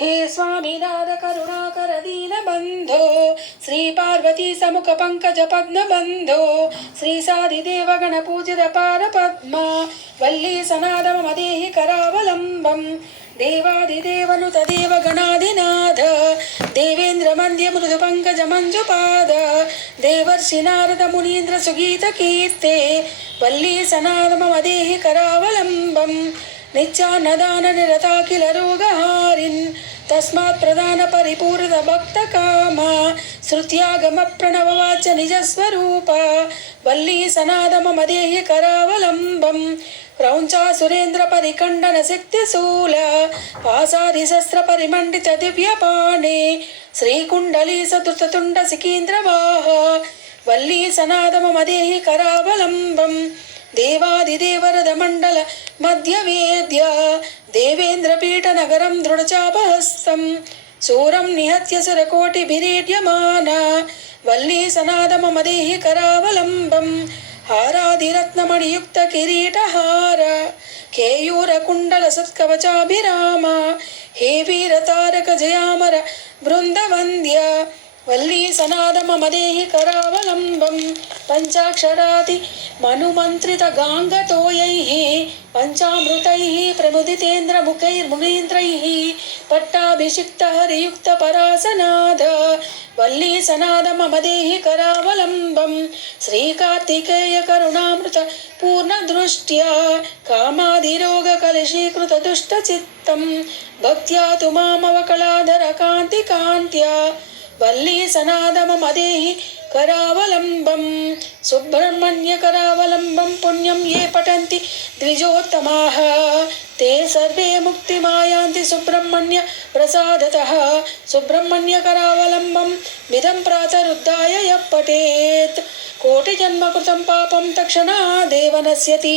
हे स्वामीनाथ करुणाकर दीनबन्धो श्री पार्वती समुख पंकज पद्मबन्धो श्री साधिदेव गणपूजित पार पद्मा वल्ली सनाद मम देहि करावलम्बम् देवादिदेवनुत देव गणाधिनाथ देवेन्द्र मन्द्य मृदु पंकज मंजुपाद देवर्षि नारद मुनीन्द्र सुगीत कीर्ते वल्ली सनाद मम देहि करावलम्बम् नित्यानदान निरताखिल रोगहारिन् तस्मात् प्रदान परिपूर्ण भक्त कामा श्रुत्यागम प्रणव वाच निज स्वरूप वल्ली सनाद मम देहि करावलम्बम् क्रौंचा सुरेन्द्र परिकंडन शक्तिशूल पासादि शस्त्र परिमंडित दिव्य पाणे श्रीकुंडली सतुर्तुंड सिकीन्द्रवाह वल्ली सनाद मम देहि करावलम्बम् देवादिदेवरद मंडल मध्य वेद्य देवेन्द्र पीठ नगरं दृढचापहस्तं सूरं निहत्य सुरकोटिभिरीड्यमान वल्ली सनाद मम देहि करावलम्बम् हारादिरत्नमणियुक्त किरीटहार केयूर कुंडल सत्कवचाभिराम हे वीर तारक जयामर वृंदवन्द्य वल्ली सनाद मम देहि करावलम्बम् पंचाक्षरादि मनुमन्त्रित गाङ्गतोयैः पंचामृतैः प्रमुदितेन्द्र मुखैर्मुनीन्द्रैः पट्टाभिषिक्त हरियुक्त परासनाद वल्ली सनाद मम देहि करावलम्बम् श्रीकार्तिकेय करुणामृत पूर्णदृष्ट्या कामादिरोग कलुषीकृत दुष्टचित्तं भक्त्या तु मामवकलाधर कान्ति कान्त्या वल्ली सनाद मम देहि करावलम्बम् सुब्रह्मण्य करावलम्बं पुण्यं ये पठन्ति द्विजोत्तमाः ते सर्वे मुक्तिमायान्ति सुब्रह्मण्य प्रसादतः सुब्रह्मण्य करावलम्बं मिदं प्रातरुद्धाय यः पठेत् कोटिजन्मकृतं पापं तत्क्षणादेव नश्यति।